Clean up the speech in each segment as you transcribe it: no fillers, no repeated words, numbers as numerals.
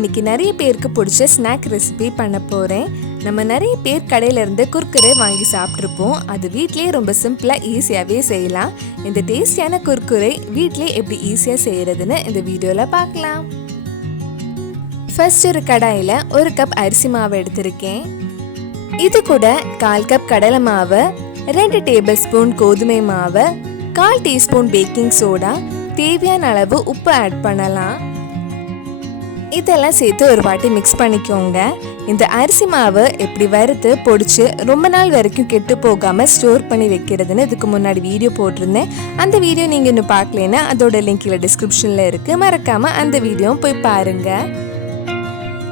இன்னைக்கு நிறைய பேருக்கு பிடிச்ச ஸ்நாக் ரெசிபி பண்ண போகிறேன். நம்ம நிறைய பேர் கடையிலேருந்து குர்குரே வாங்கி சாப்பிட்ருப்போம். அது வீட்லேயே ரொம்ப சிம்பிளாக ஈஸியாகவே செய்யலாம். இந்த டேஸ்டியான குர்குரே வீட்லேயே எப்படி ஈஸியாக செய்கிறதுன்னு இந்த வீடியோவில் பார்க்கலாம். ஃபர்ஸ்ட் ஒரு கடாயில் 1 கப் அரிசி மாவு எடுத்திருக்கேன். இது கூட 1/4 கப் கடலை மாவு, 2 டேபிள் ஸ்பூன் கோதுமை மாவு, 1/4 டீஸ்பூன் பேக்கிங் சோடா, தேவையான அளவு உப்பு ஆட் பண்ணலாம். இதெல்லாம் சேர்த்து ஒரு வாட்டி மிக்ஸ் பண்ணிக்கோங்க. இந்த அரிசி மாவு எப்படி வறுத்து பொடிச்சு ரொம்ப நாள் வரைக்கும் கெட்டு போகாமல் ஸ்டோர் பண்ணி வைக்கிறதுன்னு இதுக்கு முன்னாடி வீடியோ போட்டிருந்தேன். அந்த வீடியோ நீங்கள் இன்னும் பார்க்கலன்னா அதோட லிங்க் கீழே டிஸ்கிரிப்ஷனில் இருக்குது. மறக்காமல் அந்த வீடியோவும் போய் பாருங்கள்.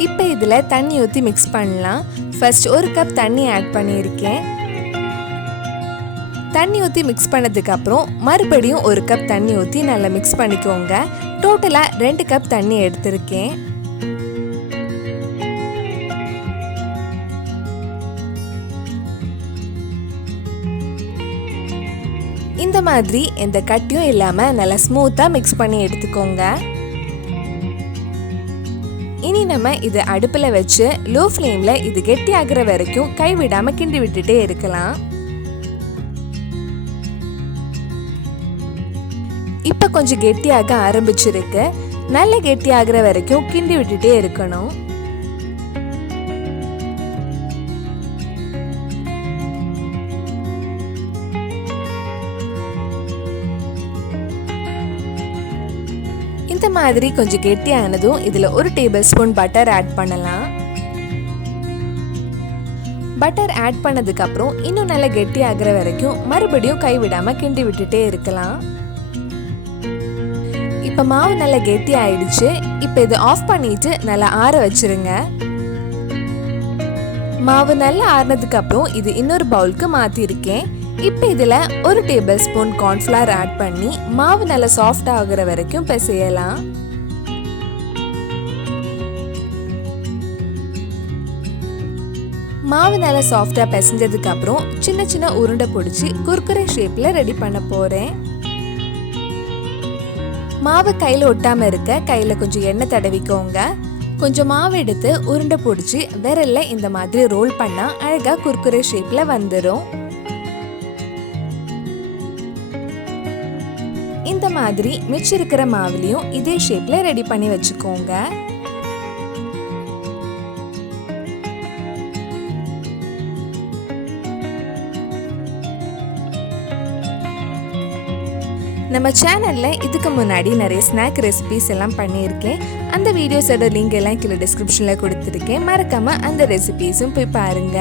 இப்போ இதில் தண்ணி ஊற்றி மிக்ஸ் பண்ணலாம். ஃபர்ஸ்ட் 1 கப் தண்ணி ஆட் பண்ணியிருக்கேன். தண்ணி ஊற்றி மிக்ஸ் பண்ணதுக்கப்புறம் மறுபடியும் 1 கப் தண்ணி ஊற்றி நல்லா மிக்ஸ் பண்ணிக்கோங்க. டோட்டலாக 2 கப் தண்ணி எடுத்திருக்கேன். இந்த மாதிரி எந்த கட்டியும் இல்லாமல் நல்லா ஸ்மூத்தாக மிக்ஸ் பண்ணி எடுத்துக்கோங்க. இனி நம்ம இதை அடுப்பில் வச்சு லோ ஃப்ளேமில் இது கெட்டி ஆகிற வரைக்கும் கைவிடாமல் கிண்டி விட்டுட்டே இருக்கலாம். இப்போ கொஞ்சம் கெட்டியாக ஆரம்பிச்சிருக்கு. நல்ல கெட்டி ஆகிற வரைக்கும் கிண்டி விட்டுட்டே இருக்கணும். இந்த மாதிரி கொஞ்சம் கெட்டியானதும் இதில் 1 டேபிள் ஸ்பூன் பட்டர் ஆட் பண்ணலாம். பட்டர் ஆட் பண்ணதுக்கு அப்புறம் இன்னும் நல்லா கெட்டி ஆகிற வரைக்கும் மறுபடியும் கைவிடாம கிண்டி விட்டுட்டே இருக்கலாம். இப்போ மாவு நல்லா கெட்டி ஆயிடுச்சு. இப்போ இதை ஆஃப் பண்ணிட்டு நல்லா ஆற வச்சிருங்க. மாவு நல்லா ஆறினதுக்கு அப்புறம் இது இன்னொரு பவுலுக்கு மாத்திருக்கேன். இப்போ இதில் 1 டேபிள் ஸ்பூன் கார்ன்ஃப்ளவர் ஆட் பண்ணி மாவு நல்லா சாஃப்ட் ஆகுற வரைக்கும் பிசையலாம். மாவு நல்லா சாஃப்டா பிசைஞ்சதுக்கு அப்புறம் சின்ன சின்ன உருண்டை பிடிச்சி குர்குரே ஷேப்ல ரெடி பண்ண போறேன். மாவு கையில் ஒட்டாம இருக்க கையில கொஞ்சம் எண்ணெய் தடவிக்கோங்க. கொஞ்சம் மாவு எடுத்து உருண்டை பிடிச்சி விரல்ல இந்த மாதிரி ரோல் பண்ணா அழகா குர்குரே ஷேப்ல வந்துடும். இந்த மாதிரி மிச்சம் இருக்கிற மாவுலையும் இதே ஷேப்ல ரெடி பண்ணி வச்சுக்கோங்க. நம்ம சேனல்ல இதுக்கு முன்னாடி நிறைய ஸ்நாக் ரெசிபிஸ் எல்லாம் பண்ணியிருக்கேன். அந்த வீடியோஸோட லிங்க் எல்லாம் கீழே டிஸ்கிரிப்ஷன்ல கொடுத்துருக்கேன். மறக்காம அந்த ரெசிபிஸும் போய் பாருங்க.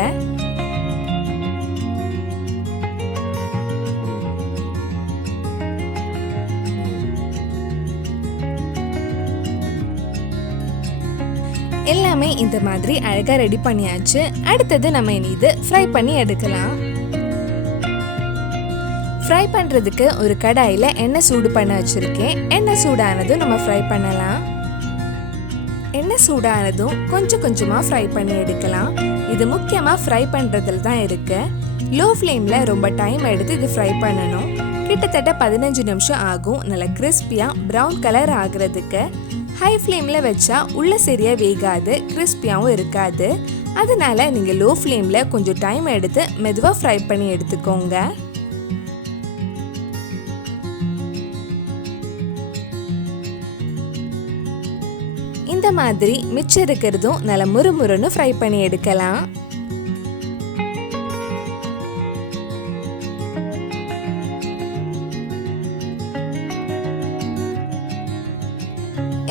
எல்லாமே இந்த மாதிரி அழகா ரெடி பண்ணியாச்சு. அடுத்தது நம்ம இனி இது ஃப்ரை பண்ணி எடுக்கலாம். ஃப்ரை பண்ணுறதுக்கு ஒரு கடாயில் எண்ணெய் சூடு பண்ண வச்சுருக்கேன். எண்ணெய் சூடானதும் நம்ம ஃப்ரை பண்ணலாம். எண்ணெய் சூடானதும் கொஞ்சம் கொஞ்சமாக ஃப்ரை பண்ணி எடுக்கலாம். இது முக்கியமாக ஃப்ரை பண்ணுறதுல தான் இருக்குது. லோ ஃப்ளேமில் ரொம்ப டைம் எடுத்து இது ஃப்ரை பண்ணணும். கிட்டத்தட்ட 15 நிமிஷம் ஆகும் நல்லா கிறிஸ்பியாக ப்ரௌன் கலர் ஆகிறதுக்கு. ஹை ஃப்ளேமில் வச்சா உள்ளே சரியாக வேகாது, கிறிஸ்பியாகவும் இருக்காது. அதனால நீங்கள் லோ ஃப்ளேமில் கொஞ்சம் டைம் எடுத்து மெதுவாக ஃப்ரை பண்ணி எடுத்துக்கோங்க. இந்த மாதிரி மிச்சம் இருக்கிறதும் நல்ல முறுமுறுன்னு ஃப்ரை பண்ணி எடுக்கலாம்.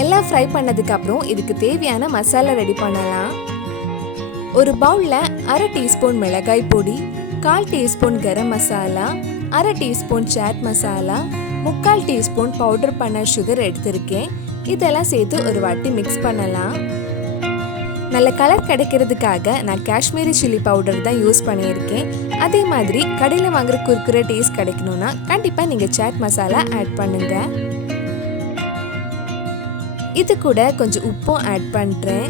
எல்லாம் ஃப்ரை பண்ணதுக்கு அப்புறம் இதுக்கு தேவையான மசாலா ரெடி பண்ணலாம். ஒரு பவுல்ல 1/2 டீஸ்பூன் மிளகாய் பொடி, 1/4 teaspoon garam masala, 1/2 teaspoon chaat masala, 3/4 teaspoon powder பண்ண சுகர் எடுத்திருக்கேன். இதெல்லாம் சேர்த்து ஒரு வாட்டி மிக்ஸ் பண்ணலாம். நல்ல கலர் கிடைக்கிறதுக்காக நான் காஷ்மீரி சில்லி பவுடர் தான் யூஸ் பண்ணியிருக்கேன். அதே மாதிரி கடையில் வாங்குற குர்குரே டேஸ்ட் கிடைக்கணும்னா கண்டிப்பாக நீங்கள் சாட் மசாலா ஆட் பண்ணுங்க. இது கூட கொஞ்சம் உப்பும் ஆட் பண்ணுறேன்.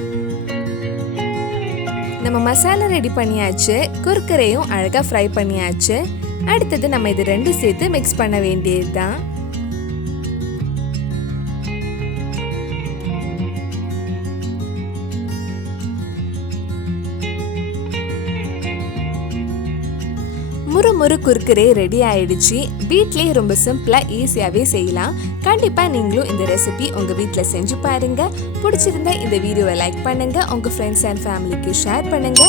நம்ம மசாலா ரெடி பண்ணியாச்சு. குர்குரேயும் அழகாக ஃப்ரை பண்ணியாச்சு. அடுத்தது நம்ம இது 2 சேர்த்து மிக்ஸ் பண்ண வேண்டியது தான். முறு குர்குரே ரெடி ஆயிடுச்சு. வீட்லயே ரொம்ப சிம்பிளா ஈஸியாவே செய்யலாம். கண்டிப்பா நீங்களும் இந்த ரெசிபி உங்க வீட்ல செஞ்சு பாருங்க. பிடிச்சிருந்தா இந்த வீடியோவை லைக் பண்ணுங்க, உங்க ஃப்ரெண்ட்ஸ் அண்ட் ஃபேமிலிக்கு ஷேர் பண்ணுங்க.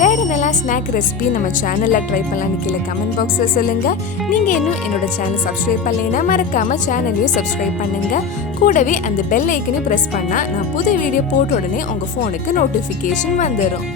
வேற நல்ல ஸ்நாக் ரெசிபி நம்ம சேனல்ல ட்ரை பண்ணலாம்னு கீழே கமெண்ட் பாக்ஸ்ல சொல்லுங்க. நீங்க இன்னும் என்னோட சேனல் சப்ஸ்கிரைப் பண்ணலைன்னா மறக்காம சேனலையும் சப்ஸ்கிரைப் பண்ணுங்க. கூடவே அந்த பெல் ஐக்கனையும் பிரஸ் பண்ணா நான் புது வீடியோ போட்ட உடனே உங்க போனுக்கு நோட்டிஃபிகேஷன் வந்துடும்.